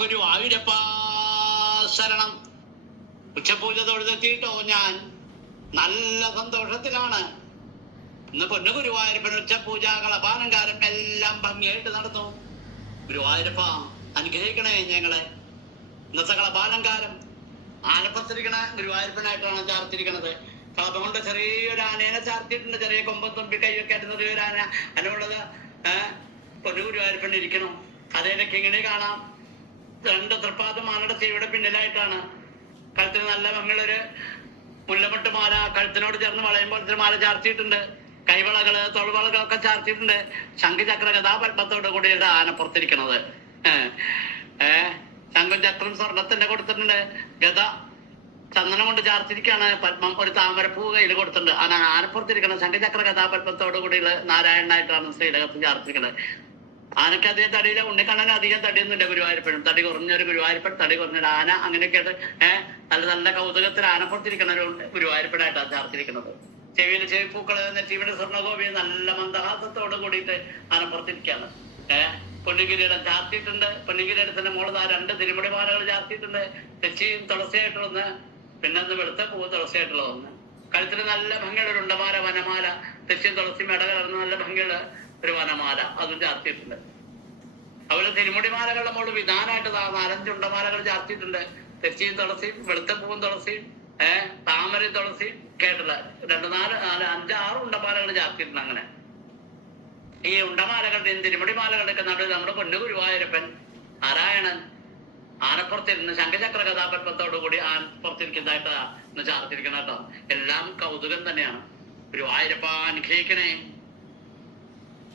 ഗുരുവായൂരപ്പ ശരണം. ഉച്ചപൂജ തൊഴുതെത്തിയിട്ടോ ഞാൻ നല്ല സന്തോഷത്തിലാണ്. ഇന്ന് പൊന്നു ഗുരുവായൂരപ്പൻ ഉച്ചപൂജ കളപാലങ്കാരം എല്ലാം ഭംഗിയായിട്ട് നടന്നു. ഗുരുവായൂരപ്പ അനുഗ്രഹിക്കണേ ഞങ്ങളെ. ഇന്നത്തെ കളപാലങ്കാരം ആനപ്പത്തിരിക്കണ ഗുരുവായൂരപ്പനായിട്ടാണ് ചാർത്തിരിക്കണത്. കളപ്പം കൊണ്ട് ചെറിയൊരു ആനേനെ ചാർത്തിയിട്ടുണ്ട്. ചെറിയ കൊമ്പം തുമ്പി കൈയൊക്കെ ആയിട്ട് ചെറിയൊരു ആന. അതിനുള്ളത് പൊന്നു ഗുരുവായൂരപ്പൻ ഇരിക്കണം. അതേലൊക്കെ ഇങ്ങനെ കാണാം. 2 തൃപ്പാദം ആനയുടെ ചെവിയുടെ പിന്നിലായിട്ടാണ്. കഴുത്തിന് നല്ല ഭംഗിയുള്ളൊരു മുല്ലമട്ട് മാല, കഴുത്തിനോട് ചേർന്ന് വളയും പോലത്തെ മാല ചാർത്തിയിട്ടുണ്ട്. കൈവളകള് തൊൾവളകളൊക്കെ ചാർത്തിയിട്ടുണ്ട്. ശംഖുചക്ര കഥാപത്മത്തോട് കൂടിയാണ് ആന പുറത്തിരിക്കണത്. ശംഖും ചക്രം സ്വർണത്തിന്റെ കൊടുത്തിട്ടുണ്ട്. ഗത ചന്ദനം കൊണ്ട് ചാർത്തിരിക്കാണ്. പത്മം ഒരു താമരപ്പൂ കയ്യിൽ കൊടുത്തിട്ടുണ്ട്. ആനപ്പുറത്തിരിക്കണം. ശംഖുചക്ര കഥാപത്മത്തോട് കൂടിയുള്ള നാരായണനായിട്ടാണ് ശ്രീലകത്ത് ചാർത്തിരിക്കുന്നത്. ആനക്ക് അധികം തടിയില്ല. ഉണ്ണിക്കണ്ണന് അധികം തടിയൊന്നുമില്ല. ഗുരുവായൂരപ്പനും തടി കുറഞ്ഞൊരു ഗുരുവായൂരപ്പൻ, തടി കുറഞ്ഞൊരു ആന. അങ്ങനെയൊക്കെയായിട്ട് നല്ല നല്ല കൗതുകത്തിൽ ആനപ്പുറത്തിരിക്കണ ഒരു ഗുരുവായൂരപ്പനായിട്ടാണ് ചാർത്തിരിക്കുന്നത്. ചെവിയിൽ ചെവിപ്പൂക്കള്, നെറ്റിയുടെ സ്വർണ്ണഗോപി നല്ല മന്ദഹാസത്തോട് കൂടിയിട്ട് ആനപ്പുറത്തിരിക്കാണ്. പൊന്നുകിരീടം ചാർത്തിയിട്ടുണ്ട്. പൊന്നുകിരീടത്തിന്റെ മുകളിൽ 2 തിരുമുടി മാലകൾ ചാർത്തിയിട്ടുണ്ട്. തെച്ചിയും തുളസിയായിട്ടുള്ള ഒന്ന്, പിന്നെ വെളുത്ത പൂവ് തുളസിയായിട്ടുള്ള ഒന്ന്. കഴുത്തിന് നല്ല ഭംഗിയുള്ള ഒരു ഉണ്ടമാല, വനമാല, തെച്ചിയും തുളസിയും ഇടകലർന്ന് നല്ല ഭംഗിയുള്ള ഒരു വനമാല അതും ചാർത്തിയിട്ടുണ്ട്. അതുപോലെ തിരുമുടിമാലകളുടെ മുകളിൽ വിധാനമായിട്ട് 4-5 ഉണ്ടമാലകൾ ചാർത്തിയിട്ടുണ്ട്. തെച്ചിയും തുളസിയും വെളുത്ത പൂവും തുളസിയും താമരയും തുളസിയും കേട്ടില്ല 2-4-5-6 ഉണ്ടമാലകൾ ചാർത്തിയിട്ടുണ്ട്. അങ്ങനെ ഈ ഉണ്ടമാലകളുടെയും തിരുമുടിമാലകളുടെയൊക്കെ നടുവിൽ നമ്മുടെ പൊന്നു ഗുരുവായൂരപ്പൻ നാരായണൻ ആനപ്പുറത്തിരുന്ന് ശംഖചക്ര കഥാപത്മത്തോടുകൂടി ആനപ്പുറത്തിരിക്കുന്നതായിട്ടാണ് ചാർത്തിരിക്കണം കേട്ടോ. എല്ലാം കൗതുകം തന്നെയാണ്. ഗുരുവായൂരപ്പ അനുഗ്രഹിക്കണേ.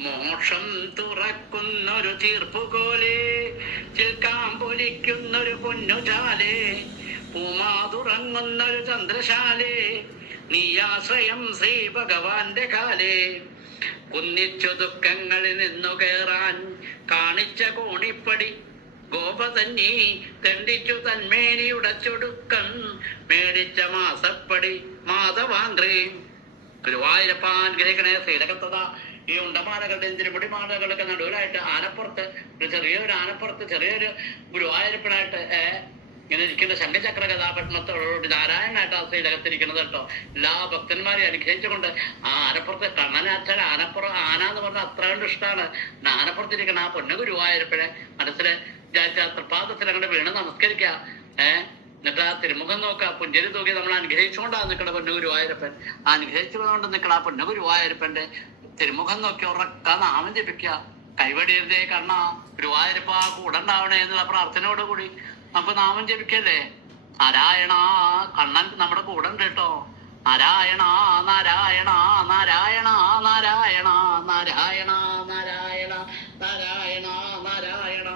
മോക്ഷം തുറക്കുന്നൊരു തീർപ്പുകോലേ, ചിൽക്കാൻ പൊലിക്കുന്നൊരു പൊന്നുചാലേ, പൂമാതുറങ്ങുന്നൊരു ചന്ദ്രശാലേ, നീയാശ്രയം ശ്രീ ഭഗവാന്റെ കാലേ. കുന്നിച്ചു ദുഃഖങ്ങളിൽ നിന്നു കേറാൻ കാണിച്ച കോണിപ്പടി, ഗോപതന്നി തെണ്ടിച്ചു തന്മേനി ഉടച്ചൊടുക്കൻ മേടിച്ച മാസപ്പടി മാധവാന്ത്രേ. ഗുരുവായൂരപ്പ അനുഗ്രഹിക്കണേ. ശ്രീലകത്തത ഈ ഉണ്ടമാലകളുടെയും തിരുമുടിമാലകളുടെ നടുവിലായിട്ട് ആനപ്പുറത്ത് ചെറിയൊരു ആനപ്പുറത്ത് ചെറിയൊരു ഗുരുവായൂരപ്പനായിട്ട് ഇങ്ങനെ ഇരിക്കുന്ന ശംഖചക്ര കഥാപത്മത്തോടുകൂടി നാരായണനായിട്ട് ആ ശ്രീലകത്തിരിക്കുന്നത് കേട്ടോ. എല്ലാ ഭക്തന്മാരെയും അനുഗ്രഹിച്ചുകൊണ്ട് ആ ആനപ്പുറത്ത് കണ്ണനാച്ചാൽ ആന എന്ന് പറഞ്ഞാൽ അത്ര കണ്ട് ഇഷ്ടമാണ്. ആനപ്പുറത്തിരിക്കണം ആ പൊന്നു ഗുരുവായൂരപ്പനെ മനസ്സിലെ തൃപ്പാദത്തിൽ അങ്ങോട്ട് വീണ് നമസ്കരിക്കുക. എന്നിട്ട് ആ തിരുമുഖം നോക്കുക. പുഞ്ചിരി തൂക്കി നമ്മൾ അനുഗ്രഹിച്ചുകൊണ്ടാണ് നിൽക്കണ പൊന്നു ഗുരുവായൂരപ്പൻ. അനുഗ്രഹിച്ചുകൊണ്ട് നിൽക്കണ ആ പൊന്നു ഗുരുവായൂരപ്പന്റെ തിരുമുഖം നോക്കി ഉറക്ക നാമം ജപിക്കുക. കൈവടിയരുതേ കണ്ണ, ഗുരുവായൂരപ്പ കൂടെ ഉണ്ടാവണേ എന്നുള്ള പ്രാർത്ഥനയോടുകൂടി നമുക്ക് നാമം ജപിക്കല്ലേ. നാരായണ, കണ്ണൻ നമ്മുടെ കൂടെ ഉണ്ട് കേട്ടോ. നാരായണ നാരായണ നാരായണ നാരായണ നാരായണ നാരായണ നാരായണ നാരായണ